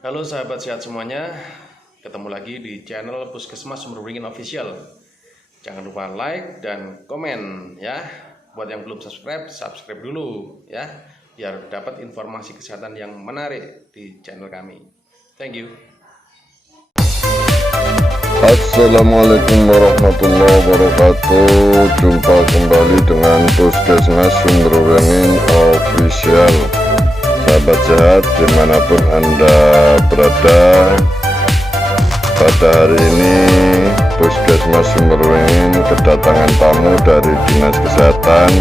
Halo sahabat sehat semuanya, ketemu lagi di channel Puskesmas Sumberberingin Official. Jangan lupa like dan komen ya. Buat yang belum subscribe, subscribe dulu ya, biar dapat informasi kesehatan yang menarik di channel kami. Thank you. Assalamualaikum warahmatullahi wabarakatuh. Jumpa kembali dengan Puskesmas Sumberberingin Official. Sahabat sehat dimanapun Anda berada, pada hari ini Puskesmas Sumberberingin kedatangan tamu dari Dinas Kesehatan,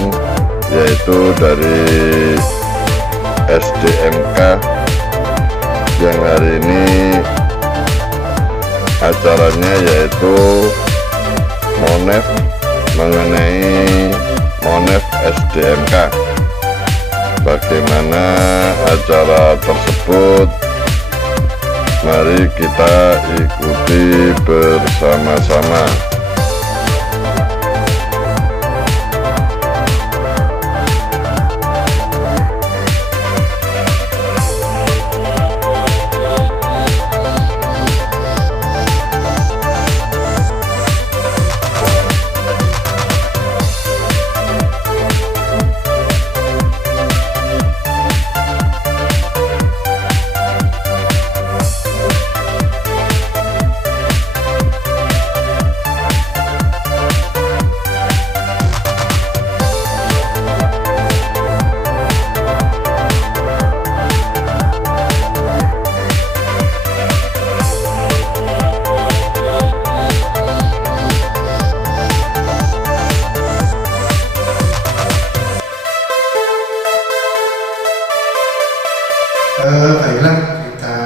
yaitu dari SDMK, yang hari ini acaranya yaitu Monef, mengenai Monef SDMK. Bagaimana acara tersebut? Mari kita ikuti bersama-sama. Baiklah, kita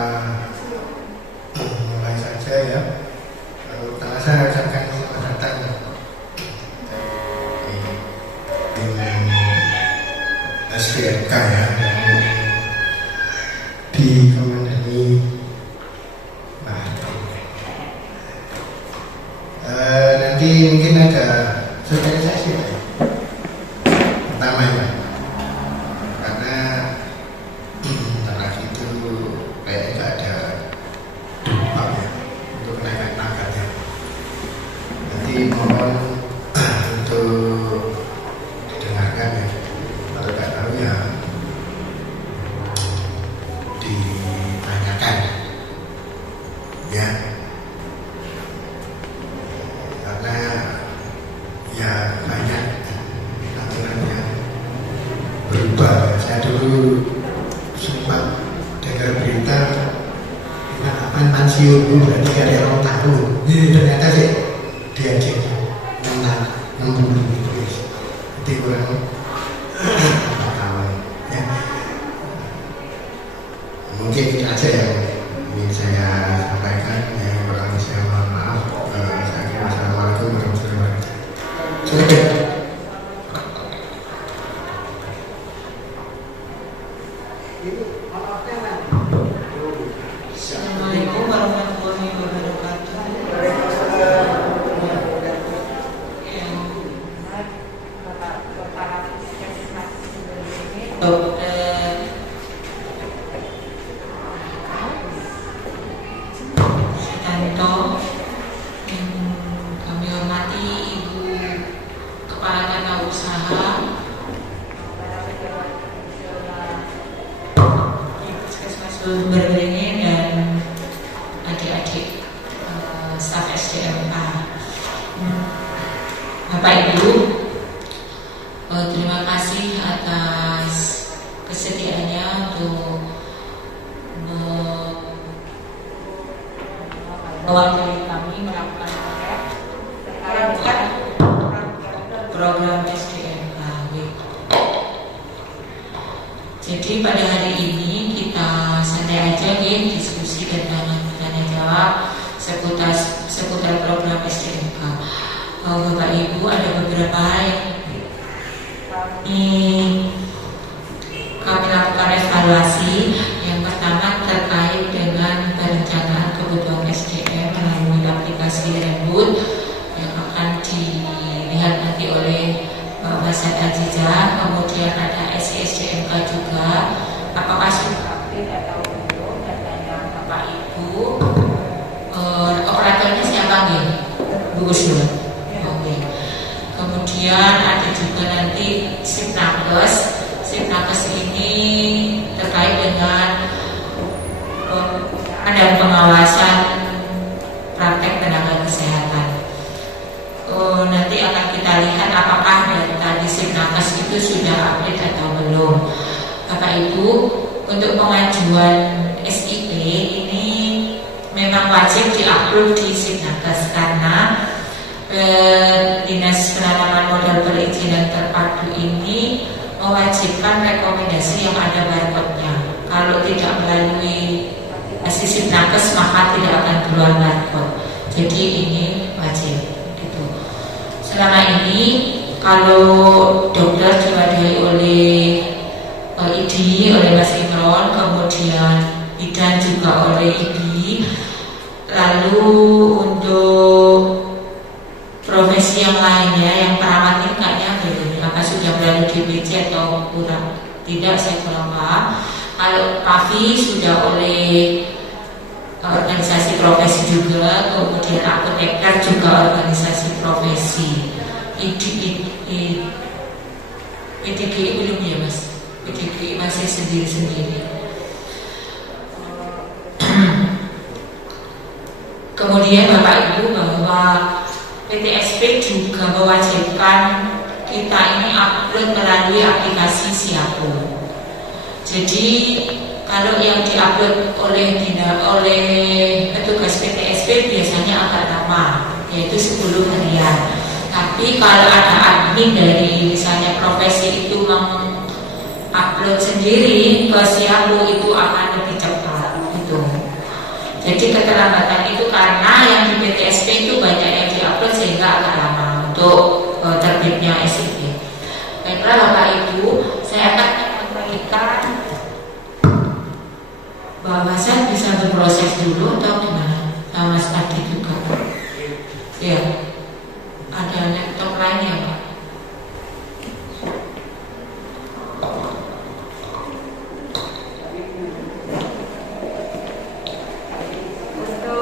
mulai saja ya. Pertama saya ucapkan selamat datang dengan SDMK ya, di Komandani Bahadur. Nanti mungkin ada sosialisasi ya. Pertama ya, karena kayaknya nggak ada dampak ya untuk kenaikan pangkatnya. Nanti mohon untuk didengarkan ya, kalau nggak tahu ya ditanyakan ya, karena ya banyak aturan yang berubah. Saya dulu sempat dengar berita akan pensiun berarti ada orang tahu, ternyata sih dia cek 60 jadi kurang ya. Mungkin ini aja yang ingin saya sampaikan, yang kurang saya mohon maaf. Assalamualaikum warahmatullahi wabarakatuh. Assalamualaikum warahmatullahi wabarakatuh. Dokter Sutanto, yang kami hormati Ibu Kepala Tata Usaha Puskesmas Sumberberingin dan adik-adik staf SDMK. Bapak Ibu, terima kasih atas kesediaannya untuk mewakili kami melakukan program SDMK. Jadi pada hari ini kita santai aja diskusi dan tanya jawab seputar program SDMK. Bapak Ibu, ada beberapa hal yang kami lakukan evaluasi. Yang pertama terkait dengan perencanaan kebutuhan SDM melalui aplikasi Rembut yang akan dilihat nanti oleh Pak Hasan Aziza. Kemudian ada SDMK juga, apakah sudah update atau belum datanya gugus ya. Oke. Kemudian ada juga nanti Sipnakes. Sipnakes ini terkait dengan ada pengawasan praktek tenaga kesehatan. Nanti akan kita lihat apakah data di Sipnakes itu sudah update atau belum. Bapak Ibu, untuk pengajuan SIP ini memang wajib diupload di Sipnakes karena Dinas Penanaman Modal Perizinan Terpadu ini mewajibkan rekomendasi yang ada barcode-nya. Kalau tidak melalui Sipnakes maka tidak akan keluar barcode. Jadi ini wajib. Gitu. Selama ini kalau dokter diwadahi oleh IDI, oleh Mas Imron, kemudian bidan juga oleh IDI. Lalu untuk profesi yang lainnya, yang perawat ini kayaknya belum. Apakah sudah melalui DPC atau kurang? Tidak, saya kurang paham. Kalau Raffi sudah oleh organisasi profesi juga, kemudian apoteker juga organisasi profesi. PTGI belum ya Mas? PTGI masih sendiri-sendiri. Kemudian Bapak Ibu bahwa PTSP juga mewajibkan kita ini upload melalui aplikasi Siapo. Jadi kalau yang diupload oleh petugas PTSP biasanya agak lama, yaitu 10 harian. Tapi kalau ada admin dari misalnya profesi itu mengupload sendiri ke Siapo itu akan lebih cepat gitu. Jadi keterlambatan itu karena yang di PTSP itu banyak yang diupload sehingga agak lama untuk terbitnya SIP. Baiklah Bapak Ibu, saya akan memberikan bahasa bisa berproses dulu atau gimana? Sama Mas Adi juga. Ya, ada laptop lainnya Pak.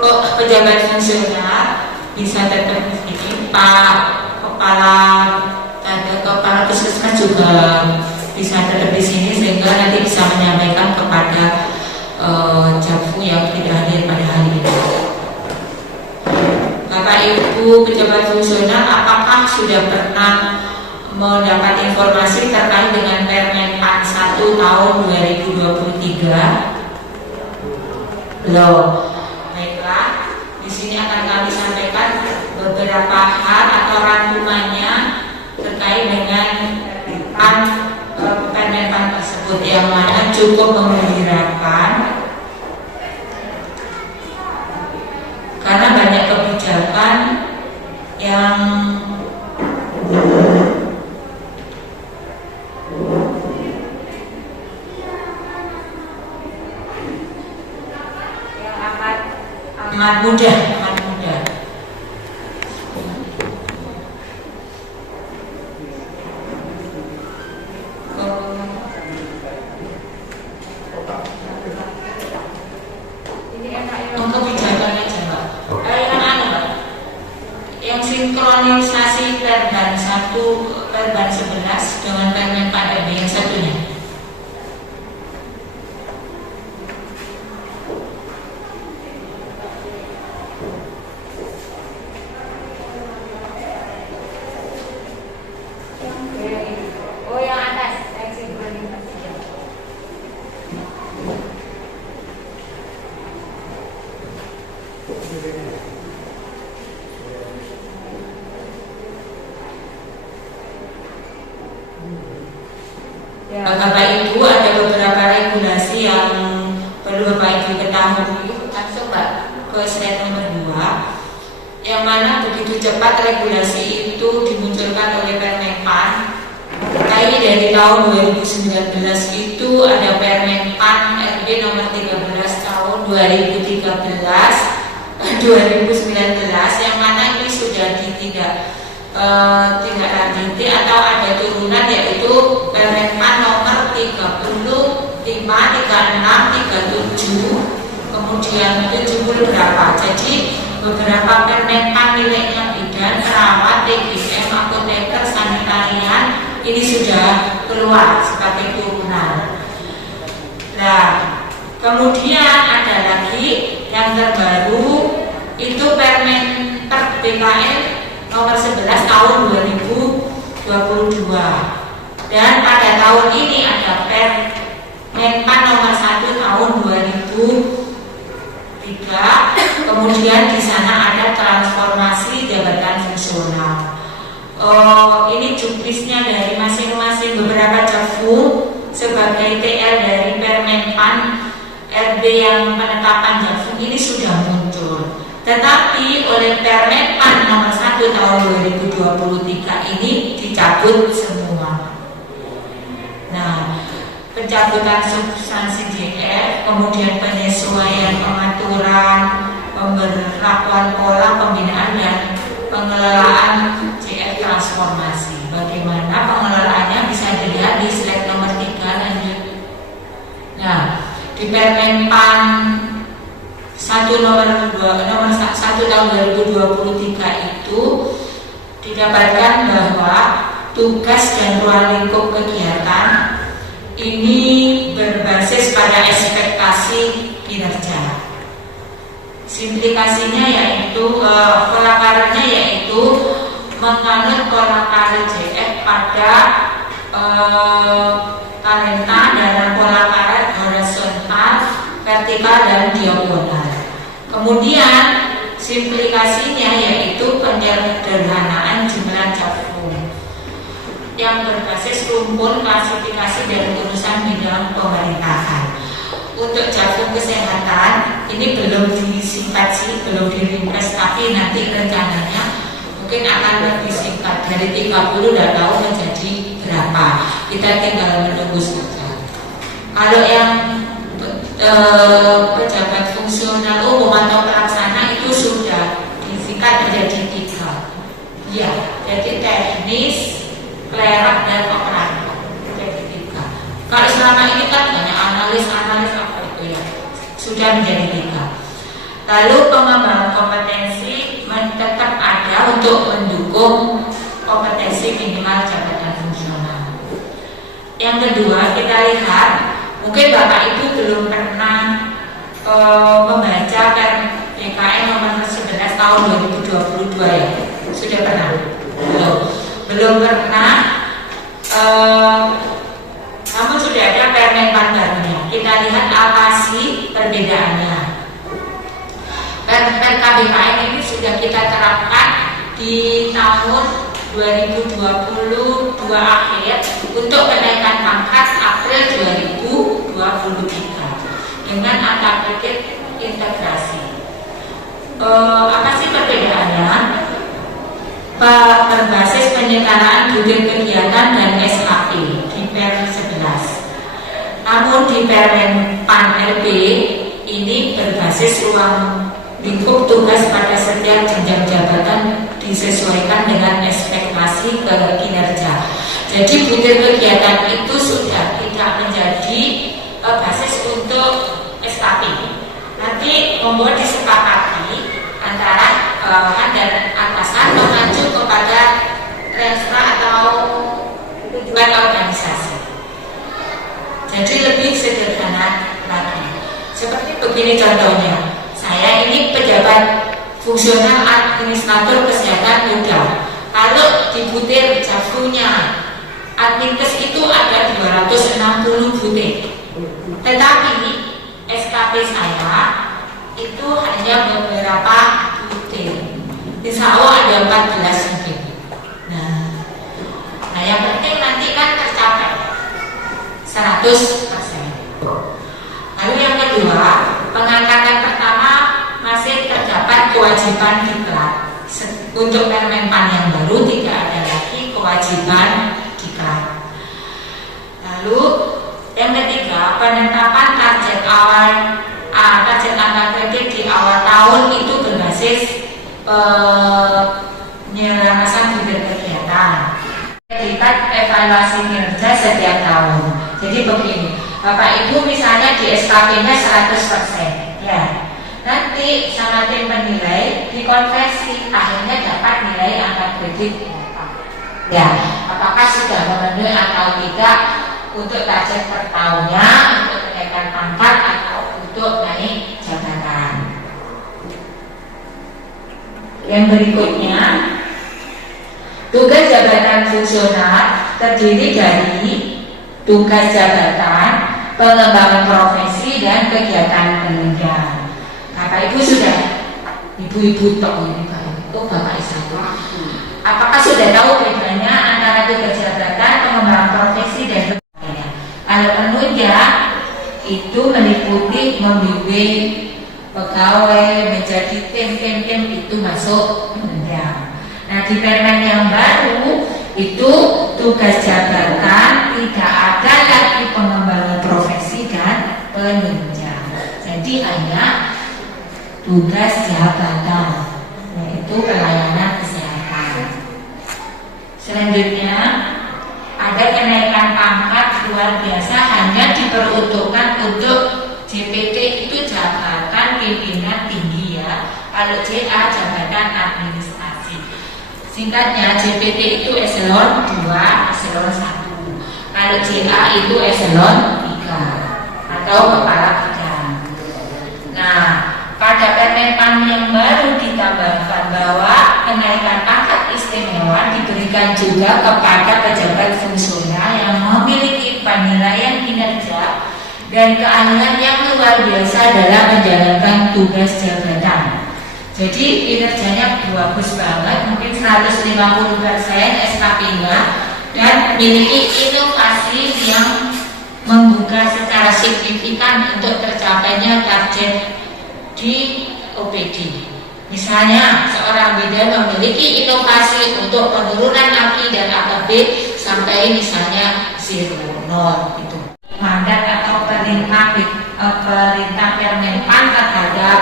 Untuk pejabat fungsional bisa tetap di sini, Pak Kepala Puskesmas juga bisa tetap di sini sehingga nanti bisa menyampaikan kepada Jakfu yang tidak hadir pada hari ini. Bapak Ibu pejabat fungsional, apakah sudah pernah mendapat informasi terkait dengan Permen-Pan 1 tahun 2023? Belum. Baiklah, di sini akan kami sampaikan beberapa hal atau rangkumannya terkait dengan Permen-Pan tersebut yang mana cukup menggembirakan karena banyak kebijakan yang amat mudah. Yang sinkronisasi Perban 1, Perban 11 dengan Permen-Pan RB yang satunya. Oh yang atas, yang sinkronisasi. Bapak Ibu, ada beberapa regulasi yang perlu Bapak Ibu ketahui. Langsung Mbak ke slide nomor 2, yang mana begitu cepat regulasi itu dimunculkan oleh Permen-Pan. Mulai dari tahun 2019 itu ada Permen-Pan RB nomor 13 tahun 2019 yang mana ini sudah tidak lanjuti atau ada turunan, yaitu Permen-Pan nomor 30, 5, 36, 37, kemudian 70 berapa. Jadi beberapa Permen-Pan miliknya beda perawat, TGM, apoteker, sanitarian ini sudah keluar sebagai turunan. Nah, kemudian ada lagi yang terbaru itu Permen Per BKN nomor 11 tahun 2022. Dan pada tahun ini ada Permenpan nomor 1 tahun 2003. Kemudian di sana ada transformasi jabatan fungsional. Ini juknisnya dari masing-masing beberapa jakfung sebagai TL dari Permenpan RB yang penetapan jakfung ini sudah muncul. Tetapi oleh Permenpan nomor 1 tahun 2023 ini dicabut semua. Nah, pencabutan substansi JF, kemudian penyesuaian pengaturan, pemberlakuan pola pembinaan dan pengelolaan JF transformasi. Bagaimana pengelolaannya bisa dilihat di slide nomor 3 lanjut. Nah, di Permenpan 1 nomor 1 tahun 2023 itu didapatkan bahwa tugas dan ruang lingkup kegiatan ini berbasis pada ekspektasi kinerja. Simplikasinya yaitu pola karirnya yaitu menganut pola karir JF pada talenta dan pola karir horizontal, vertikal dan diagonal. Kemudian simplikasinya yaitu penyederhanaan jumlah jakfung yang berbasis rumpun klasifikasi dan urusan bidang pemerintahan. Untuk jakfung kesehatan ini belum disingkat sih, belum diringkas, tapi nanti rencananya mungkin akan lebih singkat dari 30 dan tahu menjadi berapa. Kita tinggal menunggu saja. Kalau yang pejabat fungsional umum atau pelaksana itu sudah disingkat menjadi 3. Ya, jadi teknis, klerak dan operator menjadi 3. Kalau selama ini kan banyak analis apa itu ya, sudah menjadi 3. Lalu pengembangan kompetensi tetap ada untuk mendukung kompetensi minimal jabatan fungsional. Yang kedua kita lihat, mungkin Bapak Ibu belum pernah membaca BKN nomor 11 tahun 2022 ya? Sudah pernah? Belum pernah. Namun sudah ada Permenpan barunya. Kita lihat apa sih perbedaannya. KBKN ini sudah kita terapkan di tahun 2022 akhir untuk kenaikan pangkat April 2023 dengan angka kredit integrasi. Apa sih perbedaannya? Berbasis penyetaraan butir kegiatan dan SKP di Per 11. Namun di Permenpan RB ini berbasis ruang lingkup tugas pada setiap jenjang jabatan disesuaikan dengan ekspektasi kinerja. Jadi butir kegiatan itu sudah tidak menjadi basis untuk SKP. Nanti membuat disepakati antara bawahan dan atasan mengacu kepada transfer atau tujuan organisasi. Jadi lebih sederhana lagi. Seperti begini contohnya. Saya ini pejabat fungsional administrator kesehatan muda. Kalau di butir jakfungnya adminkes itu ada 260 butir. Tetapi SKP saya itu hanya beberapa butir. Insya Allah ada 14 mungkin. Nah yang penting nanti kan tercapai 100%. Lalu yang kedua, pengangkatan pertama masih terdapat kewajiban diklat. Untuk Permenpan yang baru tidak ada lagi kewajiban diklat. Lalu yang ketiga, penetapan target angka kredit di awal tahun itu berbasis penyelarasan butir kegiatan. Terlibat evaluasi kinerja setiap tahun. Jadi begini, Bapak Ibu misalnya di SKP-nya 100%, ya. Nanti sama tim penilai dikonversi, akhirnya dapat nilai angka kredit ya, apakah sudah memenuhi atau tidak untuk target per tahunnya, untuk kenaikan pangkat atau untuk naik jabatan. Yang berikutnya, tugas jabatan fungsional terdiri dari tugas jabatan, pengembangan profesi, dan kegiatan penunjang. Bapak Ibu sudah, ibu-ibu tok ini Bapak Ibu. Apakah sudah tahu bedanya antara tugas jabatan, pengembangan profesi, dan penunjang? Kalau penunjang itu meliputi membimbing pegawai menjadi tim itu masuk penunjang. Nah, di Permen yang baru itu tugas jabatan tidak ada lagi pengembangan profesi dan penunjang. Jadi hanya tugas jabatan, yaitu pelayanan kesehatan. Selanjutnya ada kenaikan pangkat luar biasa hanya diperuntukkan untuk JPT itu jabatan pimpinan tinggi ya. Kalau JA jabatan administrasi. Singkatnya JPT itu eselon 2, eselon 1. Kalau JA itu eselon 3 atau kepala bidang. Nah, pada Permen yang baru ditambahkan bahwa kenaikan pangkat istimewa diberikan juga kepada pejabat fungsional yang memiliki penilaian kinerja dan keahlian yang luar biasa dalam menjalankan tugas jabatan. Jadi kinerjanya bagus banget, mungkin 150% SKP-nya, dan memiliki inovasi yang membuka secara signifikan untuk tercapainya target di OPD. Misalnya seorang bidan memiliki inovasi untuk penurunan AKI dan AKB sampai misalnya 0 itu. Mandat atau perintah Permenpan terhadap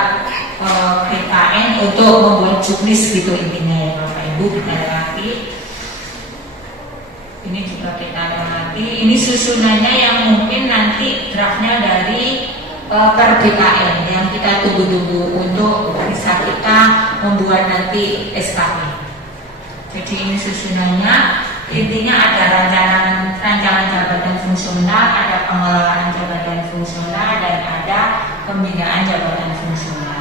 BKN untuk membuat juknis gitu intinya ya Bapak Ibu, kita lewati. Ini juga kita lewati. Ini susunannya yang mungkin nanti draftnya dari per BKN yang kita tunggu-tunggu untuk bisa kita membuat nanti SKP. Jadi ini susunannya, intinya ada rancangan jabatan fungsional, ada pengelolaan jabatan fungsional, dan ada pembinaan jabatan fungsional.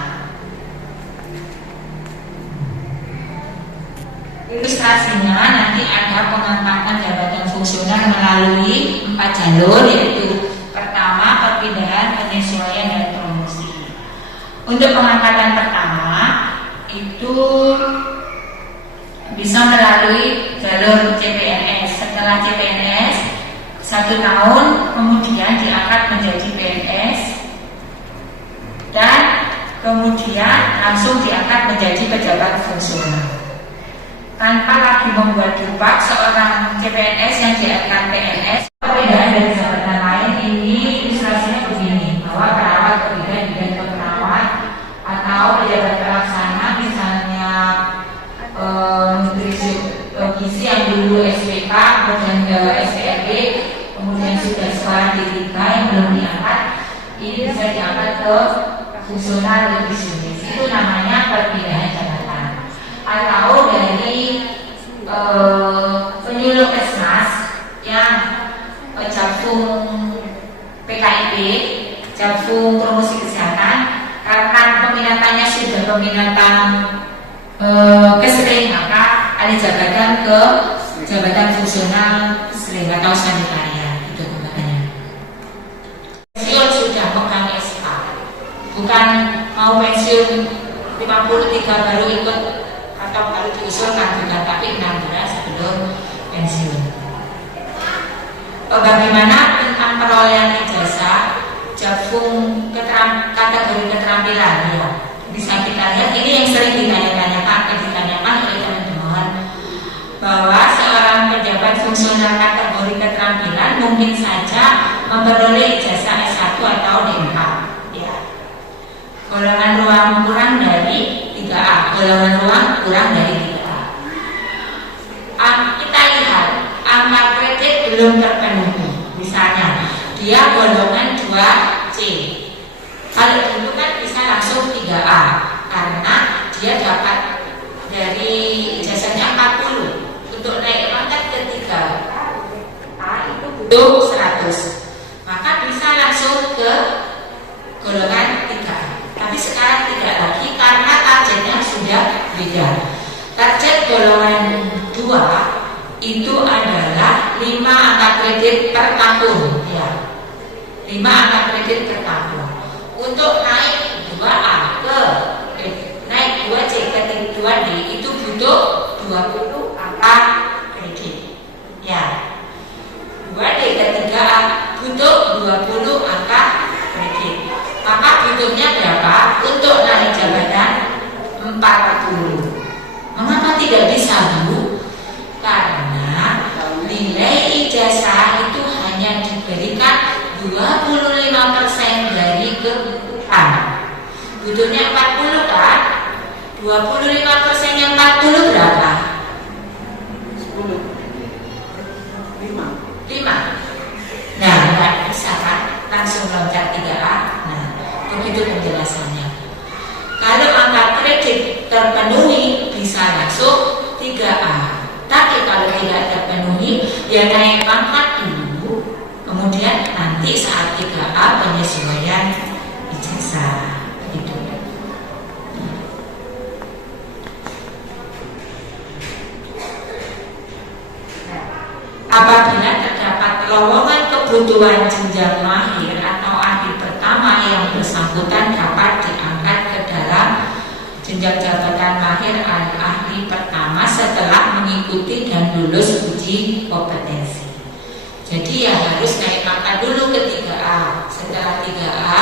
Ilustrasinya nanti ada pengangkatan jabatan fungsional melalui 4 jalur, yaitu pertama perpindahan, penyesuaian, dan promosi. Untuk pengangkatan pertama itu bisa melalui jalur CPNS. Setelah CPNS 1 tahun kemudian diangkat menjadi PNS dan kemudian langsung diangkat menjadi pejabat fungsional. Tanpa lagi membuat jubah, seorang CPNS yang diangkat PNS, perbedaan dari jabatan lain ini ilustrasinya begini, bahwa perawat berbeda dengan perawat atau pejabat pelaksana, misalnya nutrisi yang dulu SPK kemudian ke SPRD, kemudian sudah sekolah di Liga yang belum diangkat, ini bisa diangkat ke fungsional nutrisionis. Itu namanya perpindahan jabatan. Atau dari penyuluh Kesmas yang Jafung PKIP, Jafung Promosi Kesehatan, karena peminatannya sudah peminatan kesering, maka alih jabatan ke jabatan fungsional kesering atau sanitaria. Itu makanya. Pensiun sudah pegang SK, bukan mau pensiun 53 baru ikut atau baru diusulkan, bukan, tapi 16 sebelum pensiun. Bagaimana tentang perolehan ijazah Jafung kategori keterampilan ya. Bisa kita lihat, ini yang sering ditanyakan oleh teman-teman, bahwa seorang pejabat fungsional kategori keterampilan mungkin saja memperoleh ijazah S1 atau D4 ya. Golongan ruang kurang dari 3A, golongan ruang kurang dari 3A. Kita lihat angka kredit belum terpenuhi. Misalnya dia golongan 2C, kalau dulu kan bisa langsung 3A karena dia dapat dari ijazahnya 40. untuk 100, maka bisa langsung ke golongan 3. Tapi sekarang tidak lagi karena targetnya sudah beda. Target golongan 2 itu adalah 5 angka kredit per tahun, ya. 5 angka kredit per tahun. Untuk naik 2A ke naik 2C ke 2D itu butuh 20 angka kredit, ya. 2D ke 3A butuh 20 angka kredit. Maka butuhnya berapa? Untuk naik jabatan 40. Mengapa tidak bisa, Bu? Karena nilai ijazah itu hanya diberikan 25% dari kebutuhan. Butuhnya 40 kan? 25% yang 40 berapa? 5. Nah, nggak bisa kan? Langsung loncat 3A. Nah, begitu penjelasannya. Kalau angka kredit terpenuhi bisa langsung 3A. Tapi kalau tidak terpenuhi, ya naik pangkat dulu. Kemudian nanti saat 3A penyesuaian ijazah. Gitu. Apabila terdapat lowongan kebutuhan jenjang mahir atau ahli pertama yang bersangkutan dapat diangkat ke dalam jenjang jabatan mahir ahli pertama setelah mengikuti dan lulus uji kompetensi. Jadi ya harus naik pangkat dulu ke 3A. Setelah 3A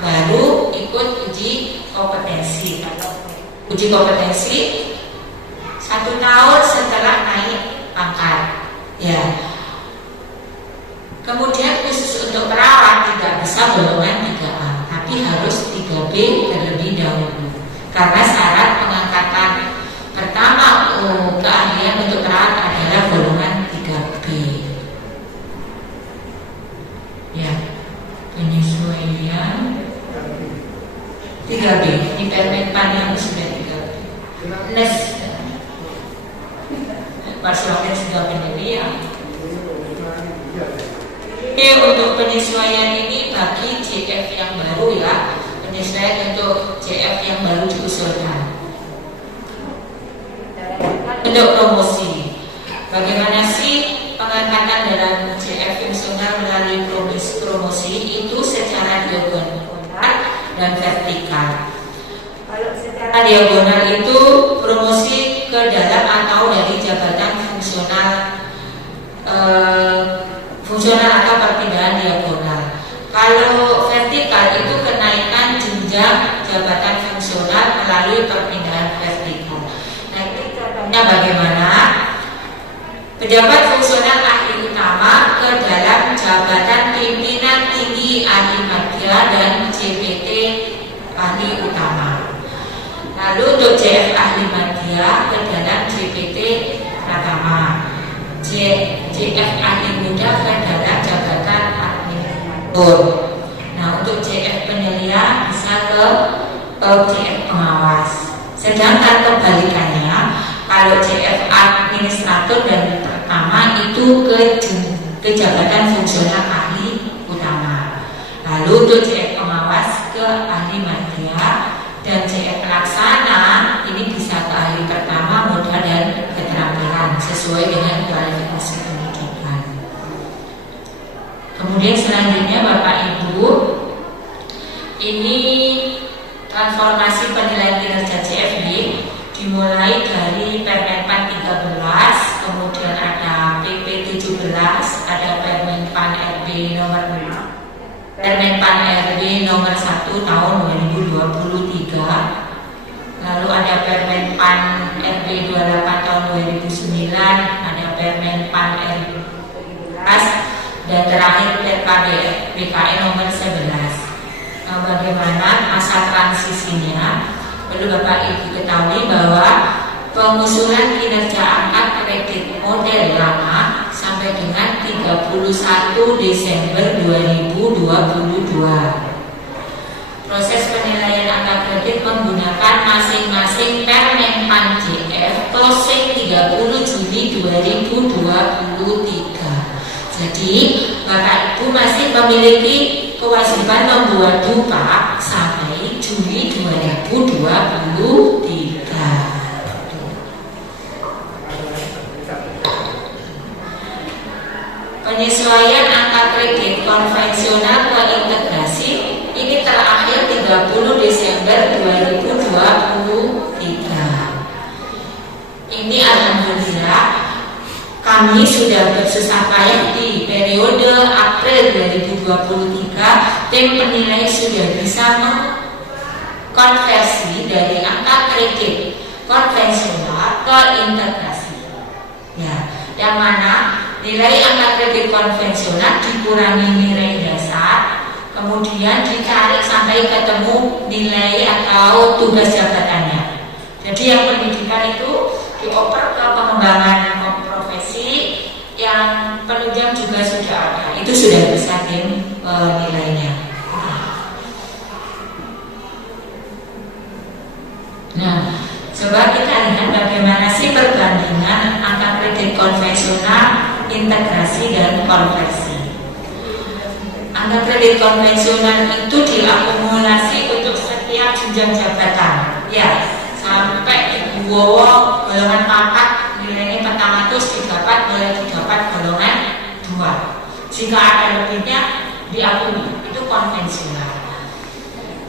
baru ikut uji kompetensi. Uji kompetensi 1 tahun setelah naik pangkat. Ya. Kemudian khusus untuk perawat tidak bisa golongan 3A, tapi harus 3B terlebih dahulu. Karena syarat pengangkatan pertama keahlian untuk perawat adalah golongan 3B. Ya, penyesuaian 3B di Permenpan yang sudah 3B. Nes, Pak Sulaken sudah penelitian. Oke, untuk penyesuaian ini bagi JF yang baru ya, penyesuaian untuk JF yang baru diusulkan. Untuk promosi, bagaimana sih pengangkatan dalam JF fungsional melalui promosi itu secara diagonal dan vertikal. Kalau secara diagonal itu promosi ke dalam atau dari jabatan fungsional atau perpindahan diagonal. Kalau vertikal itu kenaikan jenjang jabatan fungsional melalui perpindahan vertikal. Nah, itu contohnya bagaimana? Pejabat fungsional ahli utama ke dalam jabatan pimpinan tinggi ahli madya dan JPT ahli utama. Lalu untuk JF ahli madya ke dalam JPT pratama, JF ahli muda ke dalam jabatan administrator. Nah, untuk JF penyelia bisa ke JF pengawas. Sedangkan kebalikannya, kalau JF administrator dan pertama itu ke jabatan fungsional ahli utama. Lalu untuk JF pengawas ke ahli madya dan JF pelaksana ini bisa ke ahli pertama, muda dan keterampilan sesuai dengan kualifikasi pendidikan. Kemudian selanjutnya Bapak Ibu, ini transformasi penilaian kinerja JFB dimulai dari Permenpan 13, kemudian ada PP 17, ada Permenpan RB nomor 6, Permenpan RB nomor 1 tahun 2023. Lalu ada Permenpan RB 28 tahun 2009, ada Permenpan RB 11, dan terakhir PKD BKN nomor 11. Nah, bagaimana masa transisinya? Perlu Bapak Ibu ketahui bahwa pengusulan kinerja angkat kredit model lama sampai dengan 31 Desember 2022. Proses penilaian angka kredit menggunakan masing-masing Permenpan JF closing 30 Juni 2023. Jadi Bapak Ibu masih memiliki kewajiban membuat dupa sampai Juli 2023. Penyesuaian angka kredit konvensional ke integrasi ini terakhir 30 Desember 2023. Ini alhamdulillah kami sudah bersusah payah di periode April 2023. Tim penilai sudah bisa mengkonversi dari angka kredit konvensional ke integrasi. Ya, yang mana nilai angka kredit konvensional dikurangi nilai dasar, kemudian ditarik sampai ketemu nilai atau tugas jabatannya. Jadi yang pendidikan itu dioper ke pengembangan profesi, yang penunjang juga sudah ada. Itu sudah bisa tim nilainya. Nah, coba kita lihat bagaimana sih perbandingan angka kredit konvensional, integrasi dan konversi. Angka kredit konvensional itu diakumulasi untuk setiap jenjang jabatan, ya, sampai golongan pangkat nilainya 400 didapat golongan 2. Jika ada lebihnya diakui, itu konvensional.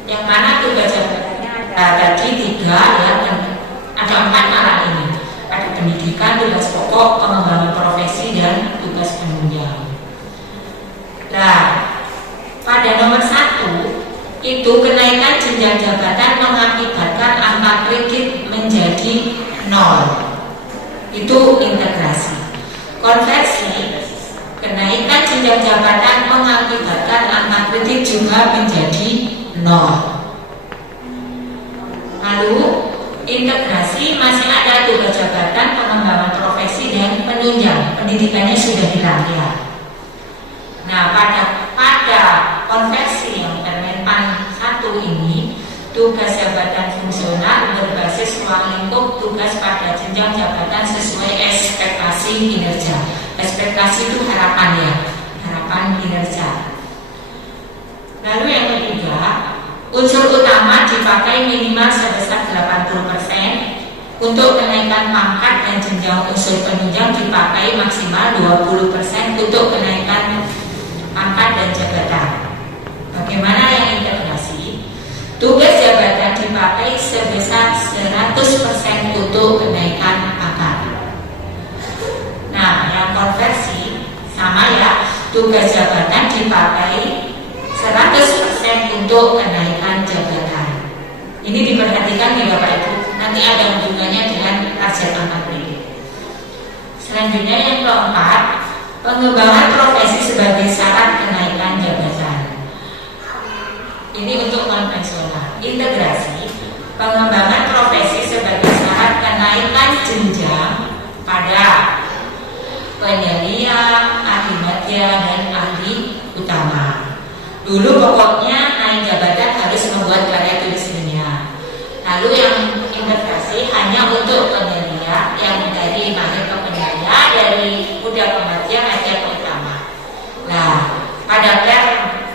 Yang mana tugas jabatannya ada tadi 3, ya, dan ada 4 malah ini. Ada pendidikan, tugas pokok, pengembangan profesi, dan tugas penunjang. Nah, pada nomor 1 itu kenaikan jenjang jabatan mengakibatkan angka kredit menjadi 0. Itu integrasi. Konversi, kenaikan jenjang jabatan mengakibatkan angka kredit juga menjadi 0. Lalu integrasi masih ada tugas jabatan, pengembangan profesi, dan penunjang. Pendidikannya sudah dilanggar. Nah, pada konversi yang Permenpan 1 ini, tugas jabatan fungsional berbasis ruang lingkup tugas pada jenjang jabatan sesuai ekspektasi kinerja. Ekspektasi itu harapan, ya, harapan kinerja. Lalu yang ketiga, unsur utama dipakai minimal sebesar 80%. Untuk kenaikan pangkat dan jenjang unsur penunjang dipakai maksimal 20% untuk kenaikan pangkat dan jabatan. Bagaimana yang integrasi? Tugas jabatan dipakai sebesar 100% untuk kenaikan pangkat. Nah, yang konversi sama, ya, tugas jabatan dipakai 100% untuk kenaikan jabatan. Ini diperhatikan ya Bapak Ibu, nanti ada hubungannya dengan target angka kredit. Selanjutnya yang keempat, pengembangan profesi sebagai syarat kenaikan jabatan. Ini untuk konvensional. Integrasi, pengembangan profesi sebagai syarat kenaikan jenjang pada penyelia, ahli madya, dan ahli utama. Dulu pokoknya naik jabatan harus membuat karya tulis ilmiah. Lalu yang integrasi hanya untuk penyelia, yang dari mahir ke penyelia, dari muda ke madya, madya ke utama. Nah, pada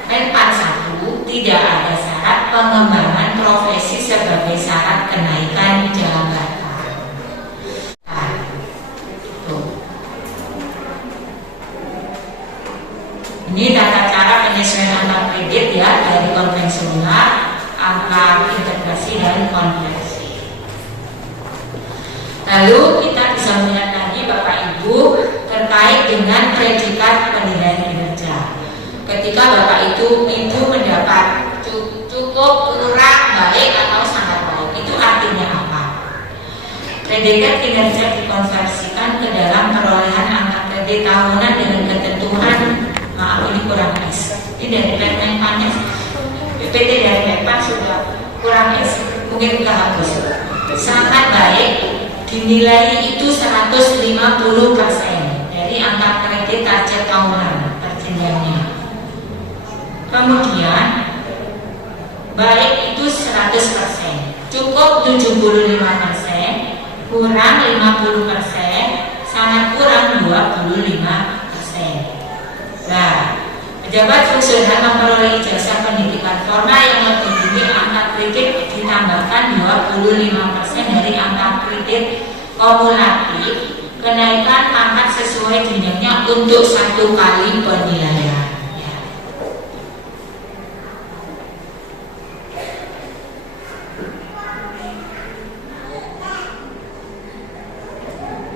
Permenpan 1 tidak ada syarat pengembangan profesi sebagai syarat kenaikan jabatan. Nah, ini tata cara penyesuaian angka kredit, ya, dari konvensional, angka integrasi, dan konversi. Lalu kita bisa melihat lagi Bapak Ibu terkait dengan predikat penilaian kinerja. Ketika Bapak Ibu mendapat cukup, kurang, baik, atau sangat baik, itu artinya apa? Predikat kinerja dikonversikan ke dalam perolehan angka kredit tahunan dengan ketentuan, maaf ini kurang S. Ini dari Permenpannya, PPT dari Permenpan sudah kurang S, mungkin kehapus. Sangat baik dinilai itu 150% dari angka kredit target tahunan perjenjangnya. Kemudian baik itu 100%, cukup 75%, kurang 50%, sangat kurang 25%. Pejabat fungsional memperoleh ijazah pendidikan formal yang lebih tinggi, angka kredit ditambahkan 25% dari angka kredit kumulatif kenaikan pangkat sesuai jenjangnya untuk 1 kali penilaian.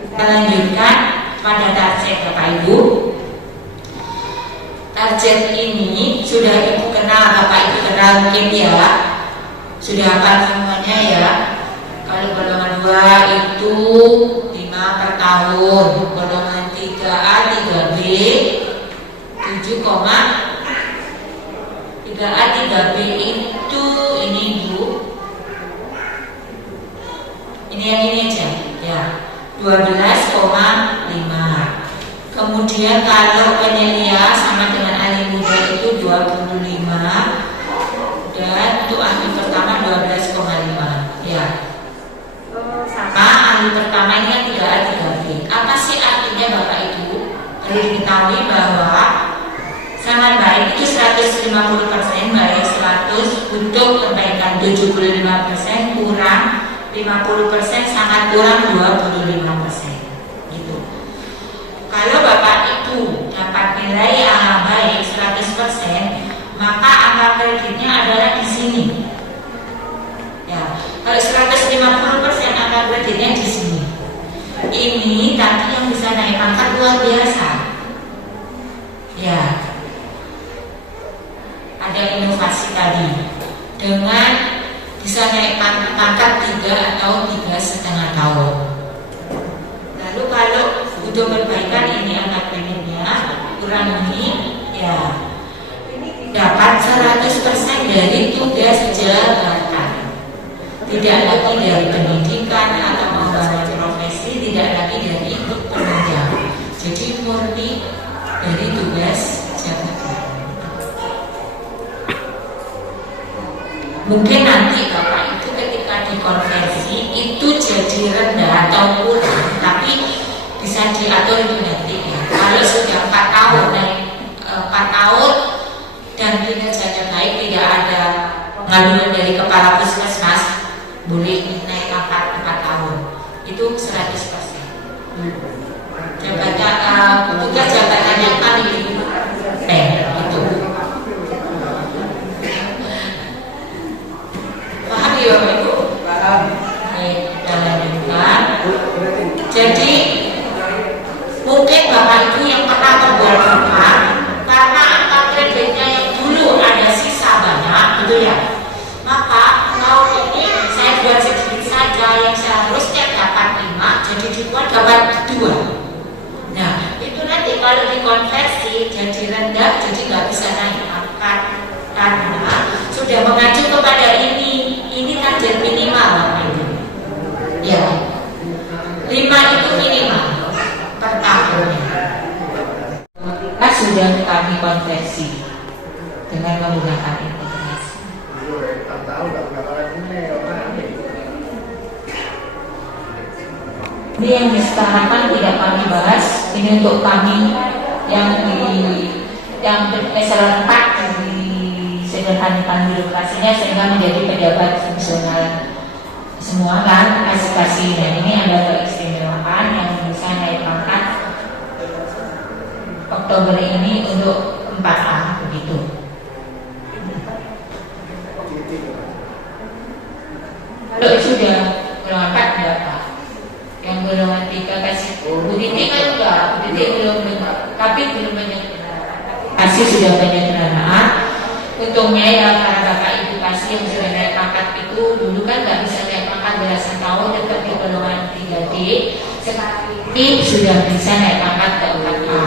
Kita lanjutkan pada target Bapak Ibu. Target ini sudah Ibu kenal, Bapak Ibu kenal mungkin ya, sudah hafal semuanya ya. Kalau golongan 2 itu 5 per tahun, golongan 3A 3B 7, 3A 3B itu ini Bu, ini yang ini aja ya, 12,5. Kemudian kalau penyelia sama dengan ahli muda itu 25, dan untuk ahli pertama 12,5 ya. Sama ahli pertama ini kan 3A 3B. Apa sih artinya Bapak Ibu? Perlu diketahui bahwa sangat baik itu 150%, baik 100 untuk perbaikan 75%, kurang 50%, sangat kurang 25%. Kalau Bapak Ibu dapat nilai baik 100%, maka angka kreditnya adalah di sini. Ya, kalau 150% angka kreditnya di sini. Ini tadi yang bisa naik pangkat luar biasa. Ya, ada inovasi tadi dengan bisa naik pangkat 3 atau 3,5 tahun. Lalu kalau untuk perbaikan ini angka kreditnya kurang ini ya dapat 100% dari tugas jabatan, tidak lagi dari pendidikan atau pengembangan profesi, tidak lagi dari ikut penunjang, jadi murni dari tugas jabatan. Mungkin nanti Bapak itu ketika dikonversi itu jadi rendah atau kurang, tapi bisa diatur itu nanti ya. Kalau sudah 4 tahun naik 4 tahun dan kinerjanya baik, tidak ada pengaduan dari kepala puskesmas, boleh naik pangkat 4 tahun. Itu 100%. Jabatan tugas jabatannya paling itu. Paham ya Bapak Ibu? Paham. Baik, kita lanjutkan. Jadi mungkin Bapak Ibu yang pernah membuat karena angka kreditnya yang dulu ada sisa banyak, gitu ya. Maka tahun ini saya buat sedikit saja, yang seharusnya dapat 5, jadi dibuat dapat 2. Nah, itu nanti kalau dikonversi jadi rendah, jadi nggak bisa naik pangkat karena sudah mengacu kepada ini target minimal Bapak Ibu. Ya, 5 itu minimal per tahunnya. Kita sudah kami konversi dengan menggunakan integrasi. Ini yang disetarakan tidak kami bahas. Ini untuk kami yang eselon 4 disederhanakan birokrasinya sehingga menjadi pejabat fungsional semua kan kasih. Dan ini ada keistimewaan yang bisa naik pangkat Oktober ini untuk 4A begitu. Kalau sudah golongan 4 berapa? Yang golongan 3 kasih Bu Titi kan enggak, Bu Titi belum dengar, tapi belum penyederhanaan. Kasih sudah penyederhanaan. Untungnya ya para Bapak Ibu kasih yang sudah naik pangkat itu dulu kan nggak bisa naik pangkat belasan tahun, tetap di golongan 3D. Sekarang ini sudah bisa naik pangkat ke 4A.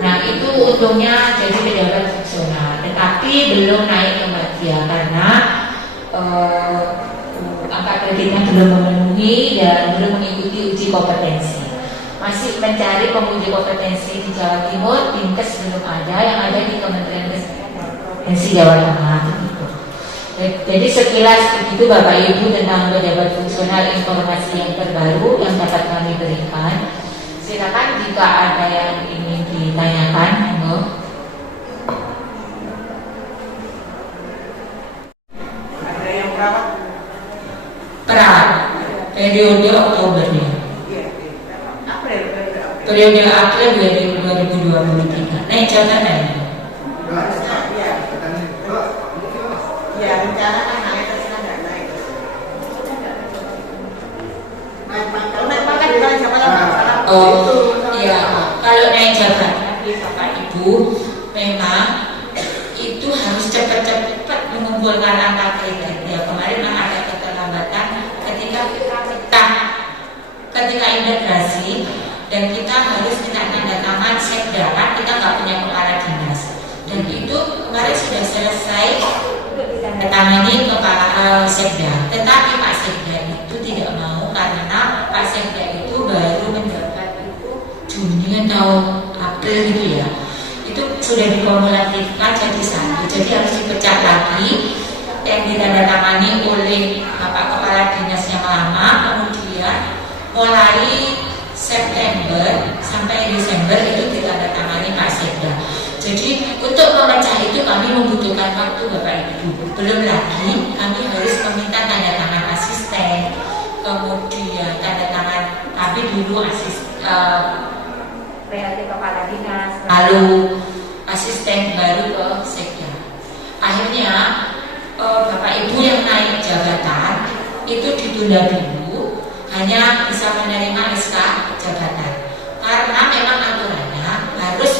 Nah itu untungnya jadi pejabat fungsional, tetapi belum naik ke media karena angka kreditnya belum memenuhi dan belum mengikuti uji kompetensi. Masih mencari penguji kompetensi di Jawa Timur, Dinkes belum ada, yang ada di Kementerian Kompetensi Jawa Tengah. Jadi sekilas begitu Bapak Ibu tentang pejabat fungsional, informasi yang terbaru yang dapat kami berikan. Silakan jika ada yang ingin ditanyakan. periode Oktobernya. Periode April 2023. Naik jabatan. Ya, rencana kan naik terus nggak naik. Naik pangkat bukan jabatan. Oh, iya. Kalau naik jabatan di Bapak Ibu, memang itu harus cepat-cepat mengumpulkan angka kredit. Ya, kemarin memang ada keterlambatan ketika integrasi dan kita harus minta tanda tangan sekda, kan kita nggak punya kepala dinas. Dan itu kemarin sudah selesai ditangani kepala sekda, tetapi Pak Sekda itu tidak mau karena Pak Sekda itu baru menjabat itu Juni atau April gitu ya. Itu sudah dikumulatifkan jadi satu, jadi harus dipecah lagi yang ditandatangani oleh Bapak Kepala Dinas yang lama, kemudian mulai September sampai Desember itu ditandatangani Pak Sekda. Jadi untuk memecah itu kami membutuhkan waktu Bapak Ibu. Belum lagi kami harus meminta tanda tangan asisten, kemudian tanda tangan kami dulu PLT Kepala Dinas, lalu asisten baru ke Sekda. Akhirnya Bapak Ibu yang naik jabatan itu ditunda dulu, hanya bisa menerima SK jabatan karena memang aturannya harus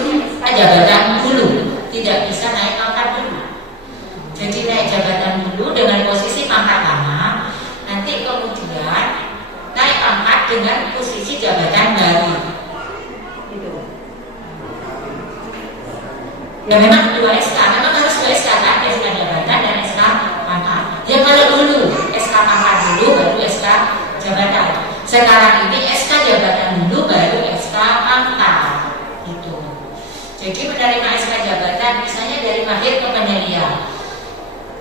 ini SK jabatan dulu, tidak bisa naik pangkat dulu. Jadi naik jabatan dulu dengan posisi pangkat lama, nanti kemudian naik pangkat dengan posisi jabatan baru. Gitu. Ya memang dua SK, memang harus dua SK kan, SK jabatan dan SK pangkat. Ya kalau dulu SK pangkat dulu baru SK jabatan. Sekarang ini SK jabatan dulu baru SK pangkat. Gitu. Jadi menerima SK jabatan misalnya dari mahir ke penyelia.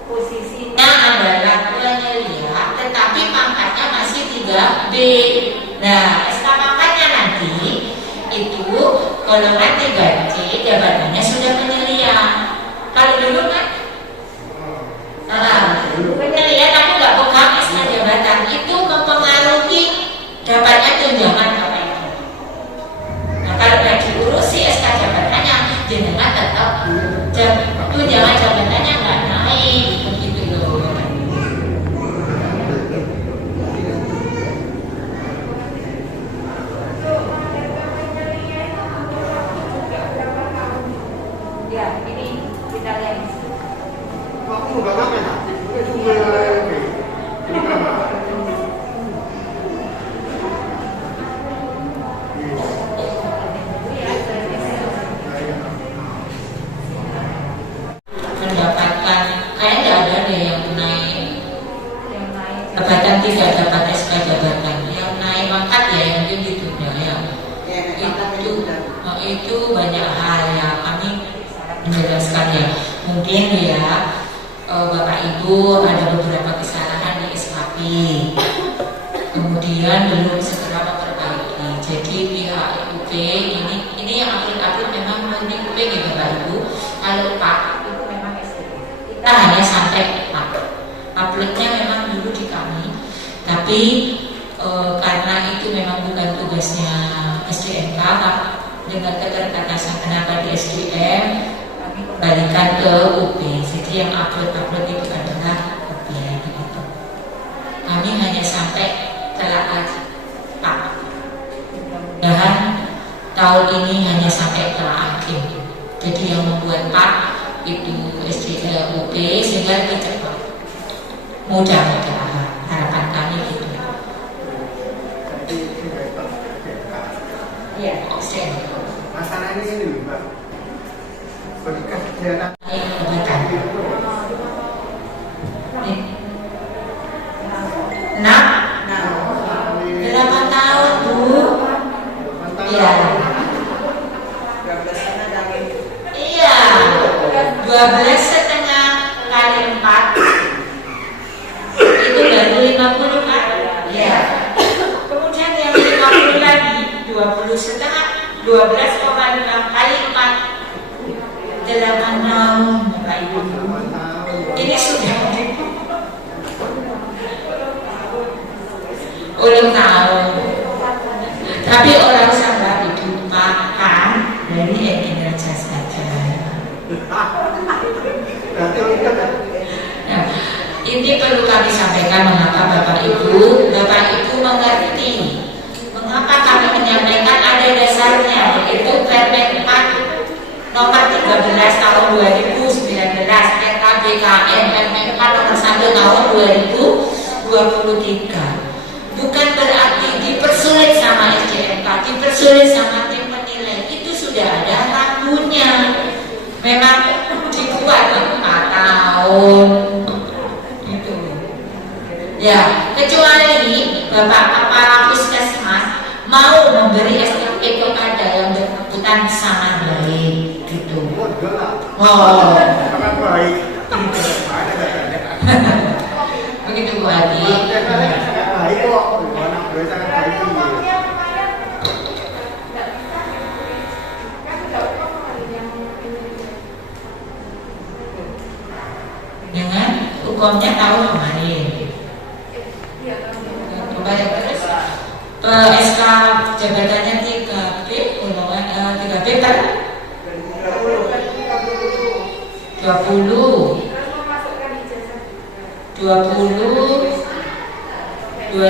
Posisinya adalah penyelia, tetapi pangkatnya masih 3B. Nah, SK pangkatnya nanti itu golongan 3C, jabatannya sudah penyelia. Kalau dulu kan penyelia tapi nggak pegang SK jabatan, itu mempengaruhi dapatnya tunjangan Bapak Ibu. Nah, kalau nggak diurusi SK jabatannya, jenengan tetap tunjangan jabatannya nggak naik, begitu loh. Ya, ini kita lihat. Aku nggak apa-apa ya. Itu gue. Mendapatkan kayaknya nggak ada deh yang naik jabatan tidak dapat SK jabatan, yang naik pangkat ya yang mungkin ditunda ya. Itu banyak hal ya, kami menjelaskan ya, mungkin ya Bapak Ibu ada beberapa kesalahan di SKP, kemudian belum segera memperbaiki. Jadi pihak UP ini yang upload memang murni UP gitu Bapak Ibu. Kalau Pak itu memang kita hanya sampai Pak, uploadnya memang dulu di kami, tapi karena itu memang bukan tugasnya SDMK, dengan keterbatasan tenaga di SDM kami kembalikan ke UP. Jadi yang upload itu adalah UP begitu. Kami hanya sampai telaah Pak. Mudah-mudahan tahun ini hanya sampai telaah akhir. Jadi yang membuat Pak itu SDM UP sehingga lebih cepat. Mudah-mudahan harapan kami gitu. Iya, SDM. Masalahnya ini Mbak, berkas jalan. Nah, berapa tahun Bu? Iya. Iya, 12,5 kali 4 itu baru 50 kan? Iya. Kemudian yang 50 lagi 20,5, 12,5 kali 4 8 tahun Bapak Ibu. Ini sudah Ini perlu kami sampaikan mengapa Bapak Ibu mengerti mengapa kami menyampaikan ada dasarnya, yaitu Permen 4 nomor 13 tahun 2019 RKBKN Permen 4 nomor 1 tahun 2023. Bukan berarti dipersulit sama SJMK, dipersulit sama tim penilai, itu sudah ada rambunya. Memang dibuat 4 tahun gitu. Ya, kecuali Bapak Kepala Puskesmas mau memberi SKP kepada yang bersangkutan sama baik gitu. Oh, begitu Bu Adi. Dengan hukumnya tahun kemarin. Coba ya terus. SK jabatannya 3B, 3B per 20 21 22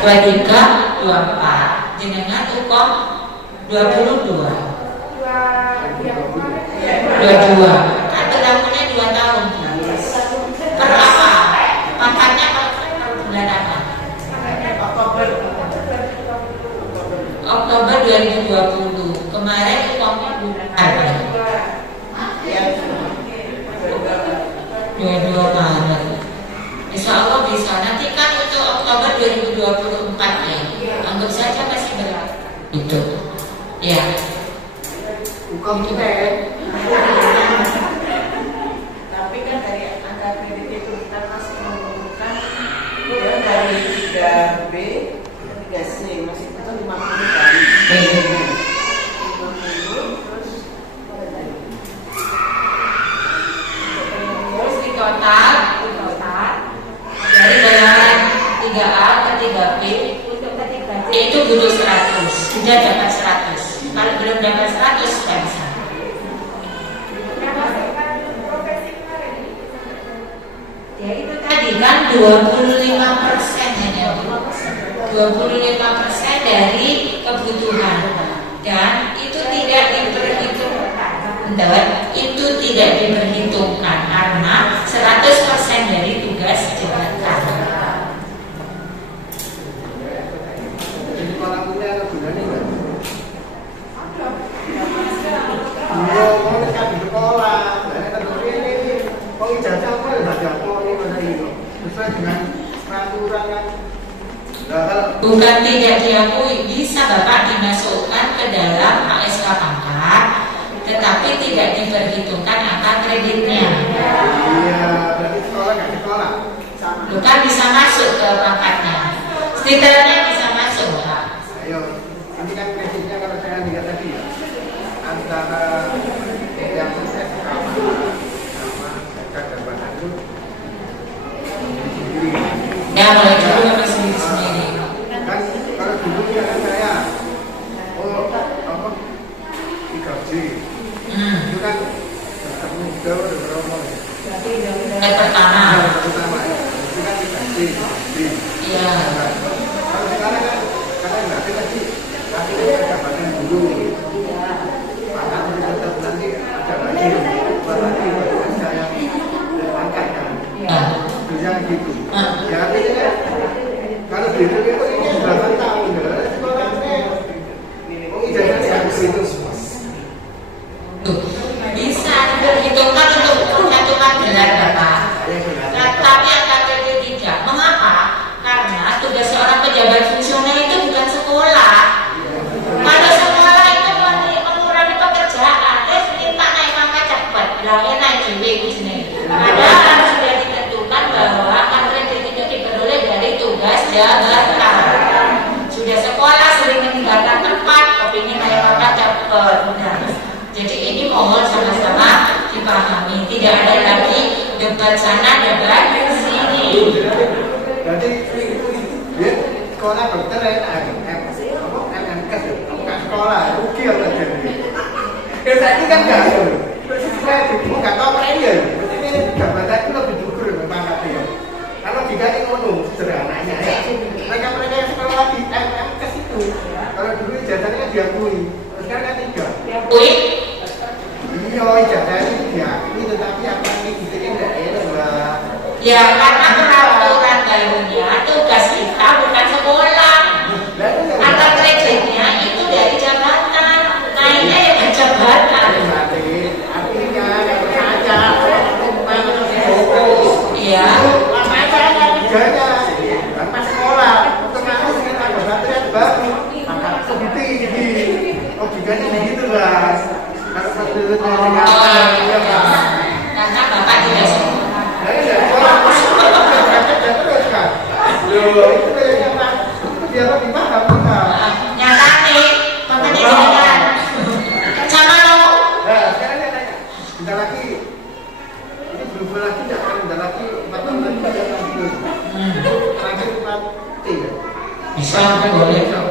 23 24 jenengan hukum 22 kan berlakunya 2 tahun per apa? Pangkatnya per bulan apa? Oktober 2020 kemarin hukumnya bulan 22 Maret. Insya Allah bisa. Nanti kan untuk Oktober 2024 ya. Anggap saja masih berlaku. Itu. Ya. Hukum itu tapi kan dari angka kredit itu kita masih mengumpulkan ya dari 3B ke 3C masih itu 50 kali. 50 terus di total dari bayaran 3A ke 3B itu butuh 100, sudah dapat 100. Kalau belum dapat 100 tidak bisa. Ya itu tadi kan 25% hanya 25% dari kebutuhan dan itu tidak diperhitungkan. Itu tidak diperhitungkan karena 100% dari tugas jabatan. Bukan tidak diakui, bisa Bapak dimasukkan ke dalam ASK pangkat, tetapi tidak diperhitungkan angka kreditnya. Iya, berarti sekolah nggak sekolah. Bukan bisa masuk ke pangkatnya, stiternya bisa masuk Pak. Ayo, ini kan kreditnya kalau saya lihat tadi ya, antara yang SK sama SK jabatan itu sendiri. Ya mulai dulu memang sendiri-sendiri. Kan kalau dulu ya kan saya, apa 3G, itu kan muda udah berapa ya? Yang pertama. Pertama ya, itu kan 3G. Iya. Kalau sekarang kan karena nggak ada lagi, tapi ada jabatan dulu. Maka tetap nanti ada lagi, buat lagi buat saya angkat kan. Bisa gitu. Ya artinya kalau dihitung itu 8 tahun ya, sekolahnya ijazahnya harus itu semua. Bisa diperhitungkan untuk pencatutan gelar Bapak. Tapi angka kredit tidak. Mengapa? Karena tugas seorang pejabat fungsional itu bukan sekolah. Kalau sekolah itu mengurangi pekerjaan, terus minta naik pangkat cepat, bilangnya naik dewe jenis. Padahal sudah ditentukan bahwa angka kredit itu diperoleh dari tugas jabatan. Sudah sekolah sering meninggalkan tempat, kepingin naik pangkat cepat. Nah, jadi ini mohon sama-sama dipahami. Tidak ada lagi debat sana, debat sini. Berarti dia sekolah dokter MMS bukan sekolah, rugi atau jadi. Tadi kan enggak. saya dulu nggak tahu player. Ini jabatan itu lebih gugur pangkatnya. Kalau diganti ngono sederhananya ya. Mereka yang sekolah di MMS itu, kalau dulu ijazahnya kan diakui, sekarang kan tidak. Diakui? Iya, ijazahnya diakui, tetapi apa ini bisiknya nggak enak lah. Ya karena peraturan barunya tugas kita bukan sekolah. Angkat kreditnya itu dari jabatan, naiknya ya dari jabatan. Artinya saja Iya. kerjanya tanpa sekolah, termasuk dengan ada baterai baru, seperti ini. Logikanya begitu lah. Kalau menurut ya Pak. Karena bapak tidak sekolah. Terus kan, itu yang Pak, itu biar lebih paham Pak. Nyata nih, makanya jangan. Sama lo. Nah, sekarang saya tanya, bentar lagi, ini belum lagi tidak kan, bentar lagi 4 tahun lagi tidak lanjut. Terakhir 4T ya? Bisa, boleh kok.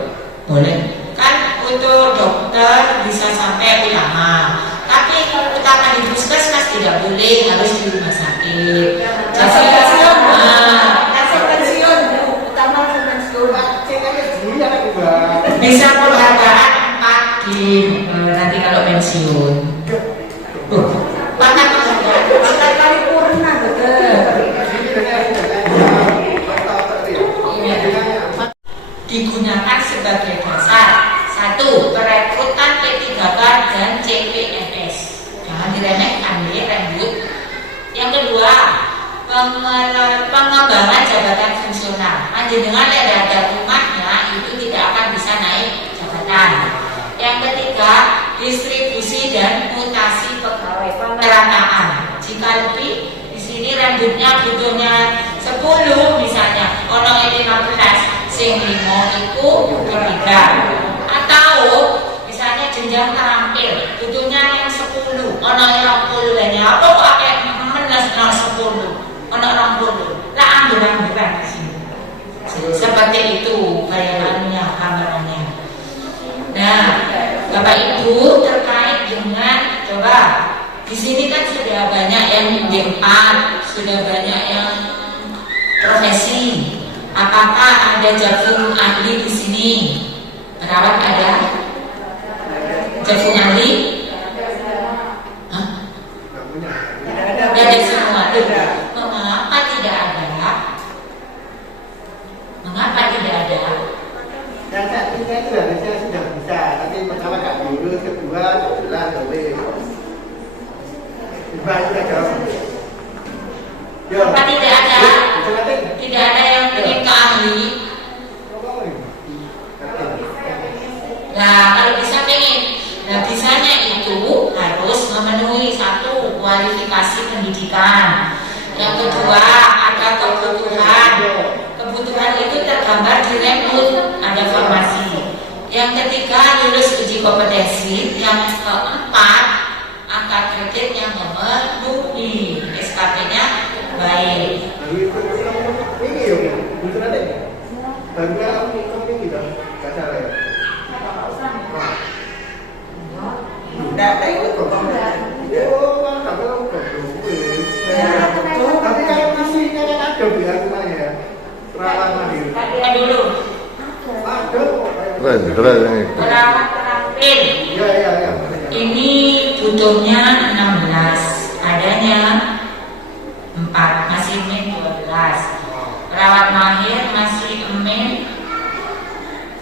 Boleh. Kan untuk dokter bisa sampai ulama. Tapi kalau utama di puskesmas tidak boleh, harus di rumah sakit. Jadi Kasih pensiun, utama langsung pensiun. bisa penghargaan 4 nanti kalau pensiun. Mana penghargaan? Makan paripurna betul. Digunakan sebagai dasar. 1. Perekrutan P3K dan CPNS. Jangan diremehkan ya, rembut. Yang kedua, pengembangan jabatan fungsional. Dengan ada rumahnya itu tidak akan bisa naik jabatan. Yang ketiga, distribusi dan mutasi pegawai pemerataan. Jika lebih, di sini rembutnya butuhnya 10 misalnya, ono 15, sing 5 itu berbeda. Atau misalnya jenjang terampil, butuhnya yang 10, ono 20 lainnya. Apa pakai menes 10, ono 20, lah ambil-ambilan di sini. Seperti itu bayangannya, gambarannya. Nah, Bapak Ibu terkait dengan coba di sini kan sudah banyak yang D4, sudah banyak yang profesi. Apakah ada jagung ahli di sini? Perawat ada? Jagung ahli? Hah? Ada semua. Mengapa tidak ada? Mengapa tidak ada? Yang satunya itu harusnya sudah bisa, tapi pertama nggak diurus, kedua jelas boleh. Sudah jawab. Mengapa tidak ada? Tidak ada yang ingin ke ahli. Nah, kalau bisa pengen, nah bisanya itu harus memenuhi 1 kualifikasi pendidikan. Yang kedua ada kebutuhan. Kebutuhan itu tergambar di rekrut, ada formasi. Yang ketiga lulus uji kompetensi. Yang keempat angka kredit yang memenuhi, SKP-nya baik. Ini ya, betul ada. Barunya ini tidak salah ya. Tidak ada itu kok. Oh, nggak perlu tapi kalau masih kayak ada biar ya. Perawat mahir. Kita dulu. Ada. Keren. Perawat terampil. Ya. Ini butuhnya 16, adanya 4, masih min 12. Perawat mahir masih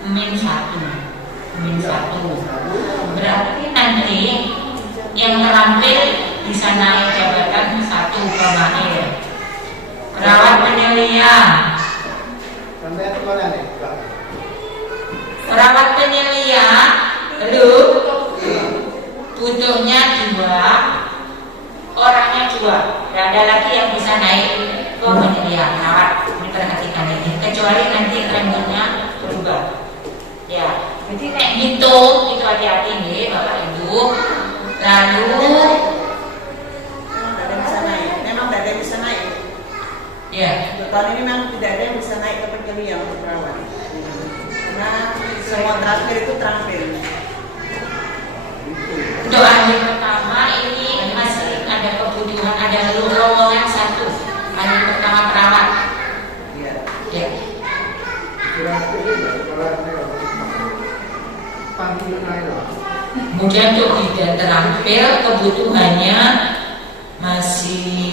min 1. Berarti nanti yang terampil bisa naik jabatan 1 ke mahir. Perawat penyelia. Sampai itu mana nih? Perawat penyelia lu butuhnya 2, orangnya 2. Tidak ada lagi yang bisa naik ke penyelia. Perawat, ini perhatikan ini. Kecuali nanti rambutnya berubah. Ya, jadi naik hitung itu hati-hati nih Bapak Ibu. Lalu memang tidak ada yang bisa naik. ya, Tahun ini memang tidak ada yang bisa naik ke penyelia untuk perawat. Karena semua terakhir itu terampil. untuk ahli pertama ini masih Kemudian untuk bidan terampil kebutuhannya masih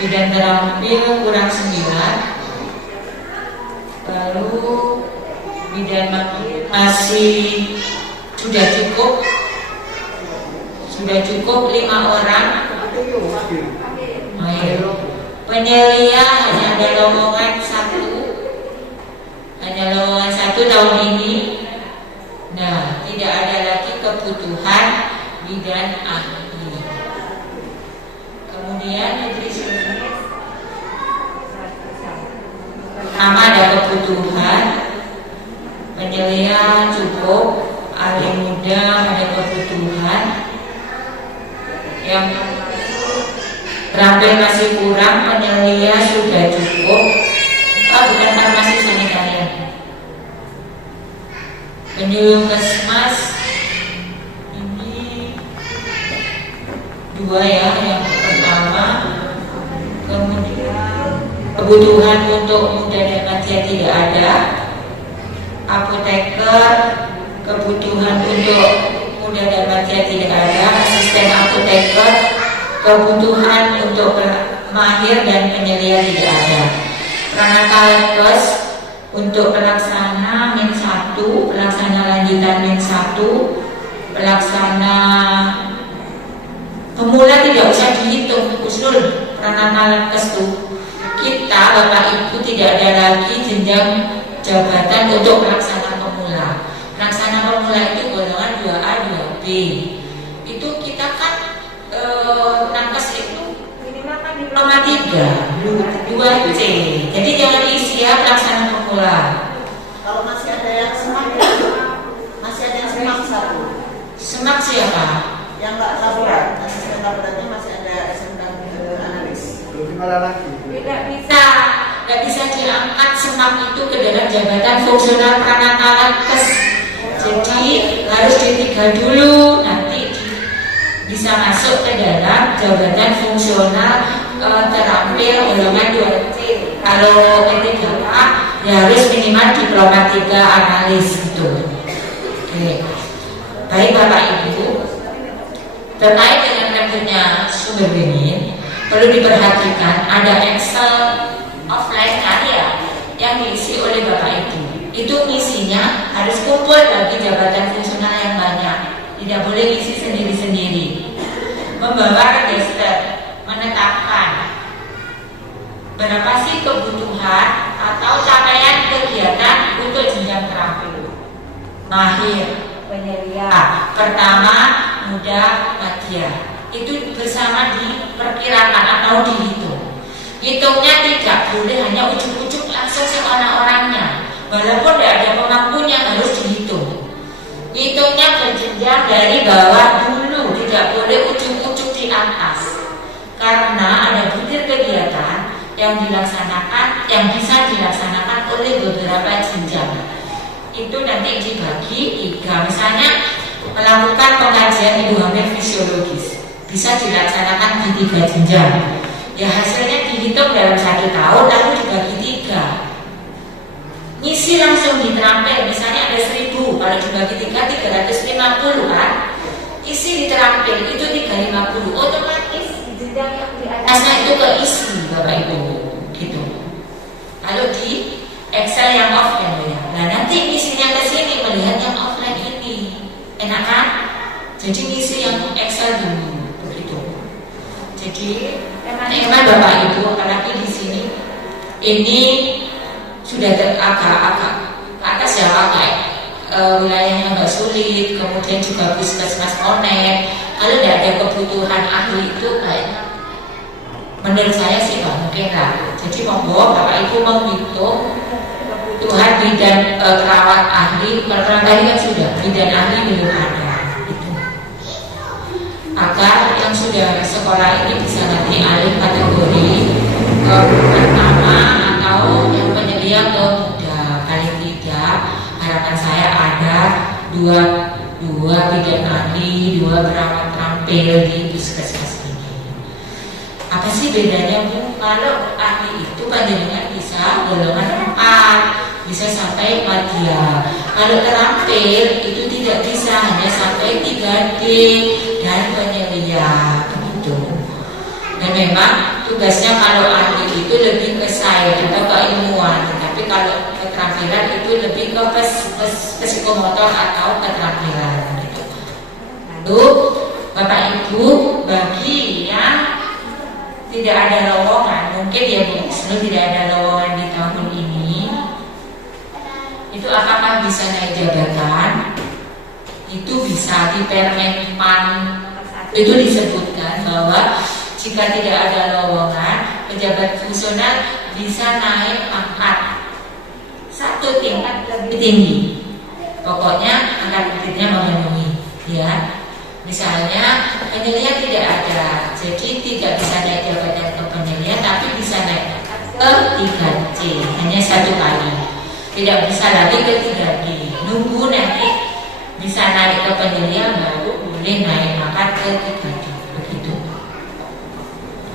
bidan terampil kurang 9, lalu bidan masih sudah cukup 5 orang. Penyelia hanya ada lowongan 1 tahun ini. Nah, tidak ada lagi kebutuhan bidan ahli. Kemudian nutrisionis, pertama ada kebutuhan penyelia cukup, ahli muda ada kebutuhan, yang terampil masih kurang, penyelia sudah cukup. Bukan farmasi sanitarian, penyuluh kesmas ini 2 ya, yang pertama. Kemudian kebutuhan untuk muda dan lansia tidak ada. Apoteker, kebutuhan untuk muda dan lansia tidak ada. Asisten apoteker, kebutuhan untuk mahir dan penyelia tidak ada. Pranakalankes untuk pelaksana -1, pelaksana lanjutan -1, pelaksana pemula tidak usah dihitung, usul pranakalankes itu. Kita Bapak Ibu tidak ada lagi jenjang jabatan untuk pelaksana pemula. Pelaksana pemula itu golongan 2A, 2B. Itu kita kan nakes itu minimal kan diploma 3, 2C. Jadi jangan isi ya pelaksana pemula. Kalau masih ada yang semak, masih ada yang semak 1. Semak siapa? Yang nggak laporan, asisten laporannya masih ada SMK analis. Tidak bisa diangkat semak itu ke dalam jabatan fungsional pranakalankes. Jadi harus D3 dulu, nanti bisa masuk ke dalam jabatan fungsional terampil golongan 2C. Kalau P3K ya harus minimal diploma 3 analis gitu. Oke. Baik Bapak Ibu, terkait dengan rekrutnya sumber daya perlu diperhatikan ada Excel offline kan ya yang diisi oleh Bapak Ibu. Itu misinya harus kumpul bagi jabatan fungsional yang banyak, tidak boleh isi sendiri-sendiri. Membawa register, menetapkan berapa sih kebutuhan atau capaian kegiatan untuk jenjang terampil, mahir, penyelia, pertama, muda, madya. Itu bersama diperkirakan atau dihitung. Hitungnya tidak boleh hanya ujuk-ujuk langsung orang-orangnya. Walaupun tidak ada pemampunya harus dihitung. Hitungnya berjenjang dari bawah dulu, tidak boleh ujuk-ujuk di atas. Karena ada butir kegiatan yang dilaksanakan, yang bisa dilaksanakan oleh beberapa jenjang. Itu nanti dibagi 3. Misalnya melakukan pengkajian ibu hamil fisiologis, bisa dilaksanakan di 3 jenjang. Ya hasilnya dihitung dalam 1 tahun lalu dibagi 3. Ngisi langsung di terampil, misalnya ada 1000, kalau dibagi 3 350 kan. Isi di terampil itu 350, otomatis jenjang yang di atasnya itu keisi Bapak Ibu gitu. Kalau di Excel yang offline ya. Nah nanti ngisinya ke sini melihat yang offline ini. Enak kan? Jadi ngisi yang Excel dulu begitu. Jadi teman-teman Bapak Ibu, apalagi di sini ini sudah agak-agak ke atas ya, agak wilayahnya agak sulit. Kemudian juga puskesmas connect. Kalau tidak ada kebutuhan ahli itu kayaknya menurut saya sih nggak mungkin lah. Jadi monggo Bapak Ibu mau hitung kebutuhan bidan perawat ahli. Kalau tadi kan sudah bidan ahli belum ada. Agar yang sudah sekolah ini bisa nanti alih kategori ke pertama atau yang penyedia ke muda. Paling tidak harapan saya ada dua bidan ahli, 2 perawat terampil di puskesmas ini. Apa sih bedanya Bu? Kalau ahli itu panjenengan bisa golongan 4, bisa sampai media. Kalau terampil itu tidak bisa, hanya sampai 3D dan penyelia begitu. Dan memang tugasnya kalau ahli itu lebih ke sains atau keilmuan, tapi kalau keterampilan itu lebih ke psikomotor atau keterampilan gitu. Lalu Bapak Ibu, bagi yang tidak ada lowongan, mungkin ya Bu Isnu tidak ada lowongan di tahun ini, itu apakah bisa naik jabatan? Itu bisa di Permenpan itu disebutkan bahwa jika tidak ada lowongan, pejabat fungsional bisa naik pangkat 1 tingkat lebih tinggi. Pokoknya angkat buktinya memenuhi, ya. Misalnya penyelia tidak ada, jadi tidak bisa naik jabatan ke penyelia, tapi bisa naik ke 3C, hanya 1 kali. Tidak bisa lagi ke 3D. Nunggu nanti bisa naik ke penyelia baru boleh naik pangkat ke 3D.